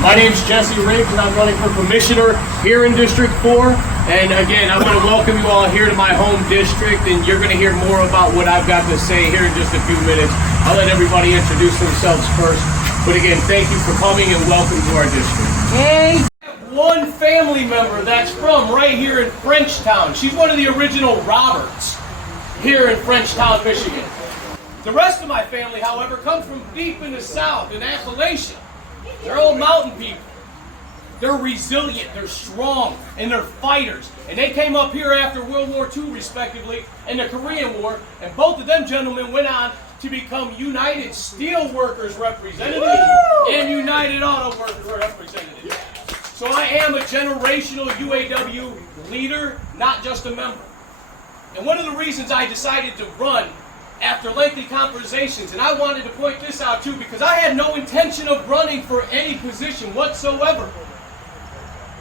My name's Jesse Riggs, and I'm running for commissioner here in District 4. And again, I'm going to welcome you all here to my home district, and you're going to hear more about what I've got to say here in just a few minutes. I'll let everybody introduce themselves first. But again, thank you for coming and welcome to our district. Hey! One family member that's from right here in Frenchtown. She's one of the original Roberts here in Frenchtown, Michigan. The rest of my family, however, comes from deep in the south, in Appalachia. They're all mountain people. They're resilient, they're strong, and they're fighters. And they came up here after World War II, respectively, and the Korean War, and both of them gentlemen went on to become United Steelworkers representatives and United Auto Workers representatives. So I am a generational UAW leader, not just a member. And one of the reasons I decided to run after lengthy conversations, and I wanted to point this out too, because I had no intention of running for any position whatsoever.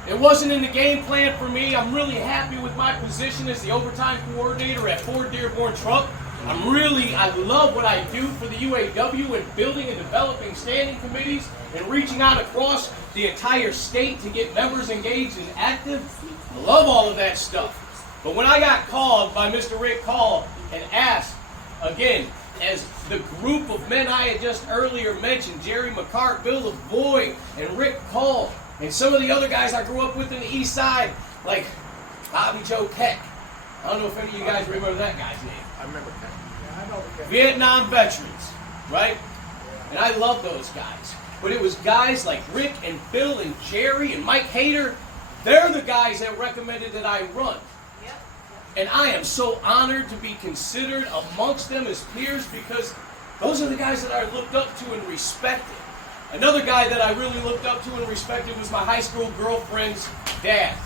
It wasn't in the game plan for me. I'm really happy with my position as the overtime coordinator at Ford Dearborn Truck. I love what I do for the UAW and building and developing standing committees and reaching out across the entire state to get members engaged and active. I love all of that stuff. But when I got called by Mr. Rick Call and asked, again, as the group of men I had just earlier mentioned, Jerry McCart, Bill LaVoy, and Rick Call, and some of the other guys I grew up with in the East Side, like Bobby Joe Keck. I don't know if any of you guys remember that guy's name. I remember Keck. Yeah, I know Keck. Vietnam veterans, right? And I love those guys. But it was guys like Rick and Bill and Jerry and Mike Hader. They're the guys that recommended that I run. And I am so honored to be considered amongst them as peers, because those are the guys that I looked up to and respected. Another guy that I really looked up to and respected was my high school girlfriend's dad.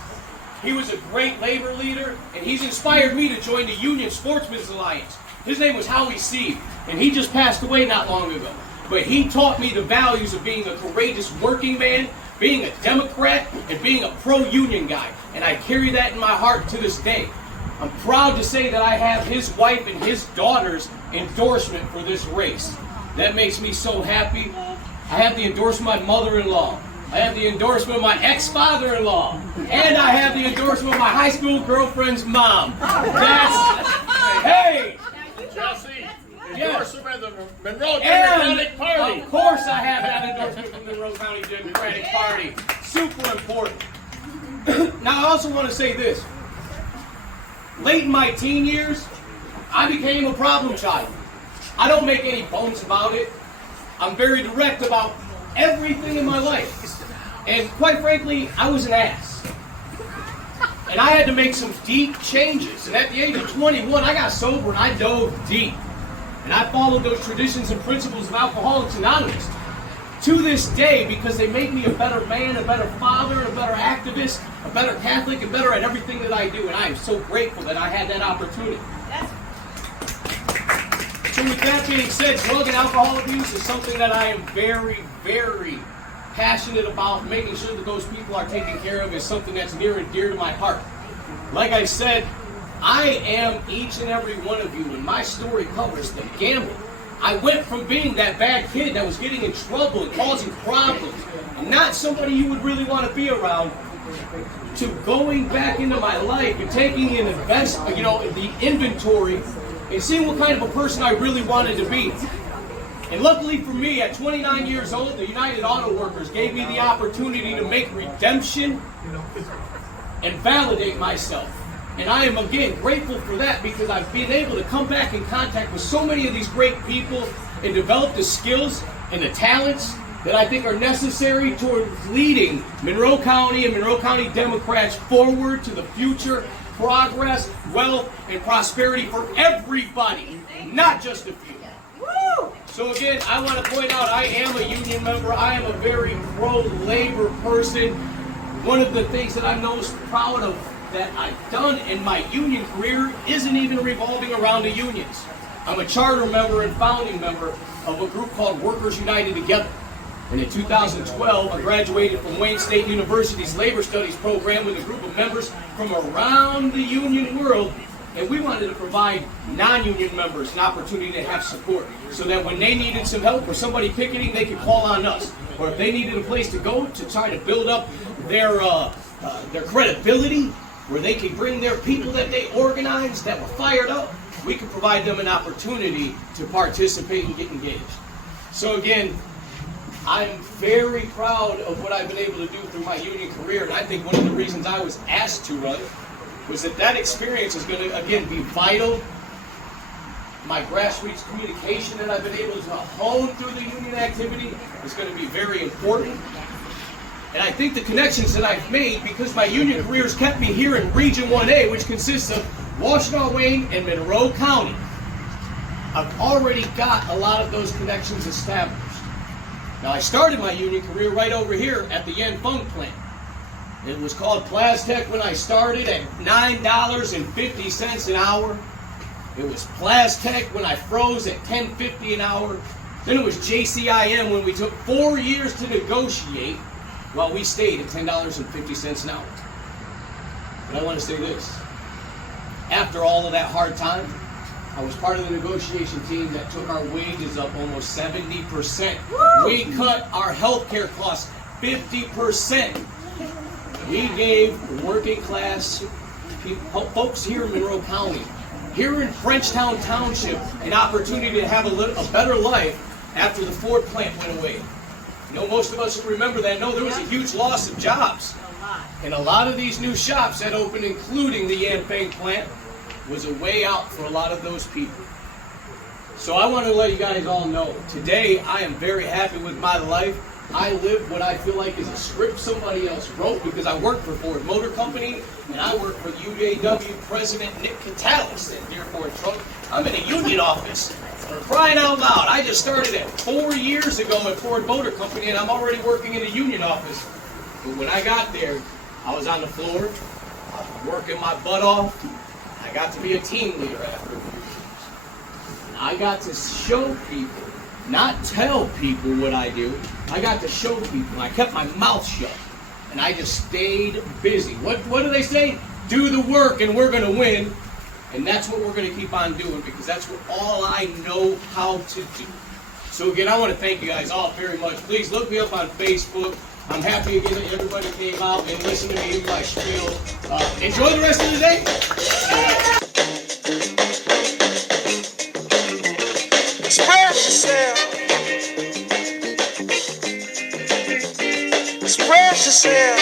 He was a great labor leader, and he's inspired me to join the Union Sportsmen's Alliance. His name was Howie Seed, and he just passed away not long ago. But he taught me the values of being a courageous working man, being a Democrat, and being a pro-union guy. And I carry that in my heart to this day. I'm proud to say that I have his wife and his daughter's endorsement for this race. That makes me so happy. I have the endorsement of my mother-in-law. I have the endorsement of my ex-father-in-law. And I have the endorsement of my high school girlfriend's mom. That's, hey! Jesse, Yes. endorsement of the Monroe Democratic Party. Of course I have that endorsement from the Monroe County Democratic Party. Super important. Now I also want to say this. Late in my teen years, I became a problem child. I don't make any bones about it. I'm very direct about everything in my life. And quite frankly, I was an ass. And I had to make some deep changes. And at the age of 21, I got sober and I dove deep. And I followed those traditions and principles of Alcoholics Anonymous. To this day, because they make me a better man, a better father, a better activist, a better Catholic, and better at everything that I do. And I am so grateful that I had that opportunity. So with that being said, drug and alcohol abuse is something that I am very, very passionate about. Making sure that those people are taken care of is something that's near and dear to my heart. Like I said, I am each and every one of you, and my story covers the gamut. I went from being that bad kid that was getting in trouble and causing problems, and not somebody you would really want to be around, to going back into my life and taking the inventory and seeing what kind of a person I really wanted to be. And luckily for me, at 29 years old, the United Auto Workers gave me the opportunity to make redemption and validate myself. And I am, again, grateful for that, because I've been able to come back in contact with so many of these great people and develop the skills and the talents that I think are necessary towards leading Monroe County and Monroe County Democrats forward to the future, progress, wealth, and prosperity for everybody, not just a few. So again, I want to point out I am a union member. I am a very pro-labor person. One of the things that I'm most proud of that I've done in my union career isn't even revolving around the unions. I'm a charter member and founding member of a group called Workers United Together. And in 2012, I graduated from Wayne State University's Labor Studies program with a group of members from around the union world, and we wanted to provide non-union members an opportunity to have support, so that when they needed some help or somebody picketing, they could call on us. or if they needed a place to go to try to build up their credibility, where they could bring their people that they organized that were fired up, we could provide them an opportunity to participate and get engaged. So again, I'm very proud of what I've been able to do through my union career, and I think one of the reasons I was asked to run was that experience is going to, again, be vital. My grassroots communication that I've been able to hone through the union activity is going to be very important. And I think the connections that I've made, because my union career has kept me here in Region 1A, which consists of Washtenaw, Wayne, and Monroe County, I've already got a lot of those connections established. Now, I started my union career right over here at the Yen Fung plant. It was called Plastech when I started at $9.50 an hour. It was Plastech when I froze at $10.50 an hour. Then it was JCIM when we took 4 years to negotiate while we stayed at $10.50 an hour. But I want to say this. After all of that hard time, I was part of the negotiation team that took our wages up almost 70%. Woo! We cut our health care costs 50%. We gave working class people, folks here in Monroe County, here in Frenchtown Township, an opportunity to have a better life after the Ford plant went away. You know, most of us remember that. No, there was a huge loss of jobs. And a lot of these new shops that opened, including the Yanfeng plant, was a way out for a lot of those people. So I want to let you guys all know, today I am very happy with my life. I live what I feel like is a script somebody else wrote, because I work for Ford Motor Company and I work for UAW President Nick Catalyst at Dearborn Truck. I'm in a union office. For crying out loud, I just started at 4 years ago at Ford Motor Company and I'm already working in a union office. But when I got there, I was on the floor, I was working my butt off. I got to be a team leader after a few years. I got to show people, not tell people what I do. I got to show people. I kept my mouth shut, and I just stayed busy. What do they say? Do the work, and we're going to win. And that's what we're going to keep on doing, because that's what all I know how to do. So again, I want to thank you guys all very much. Please look me up on Facebook. I'm happy again that everybody came out and listened to me in my spiel. Enjoy the rest of the day. Express yourself. Express yourself.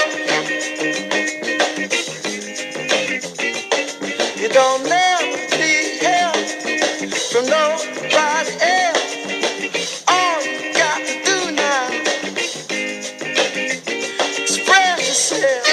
You don't never be held from nobody else. All you got to do now, express yourself.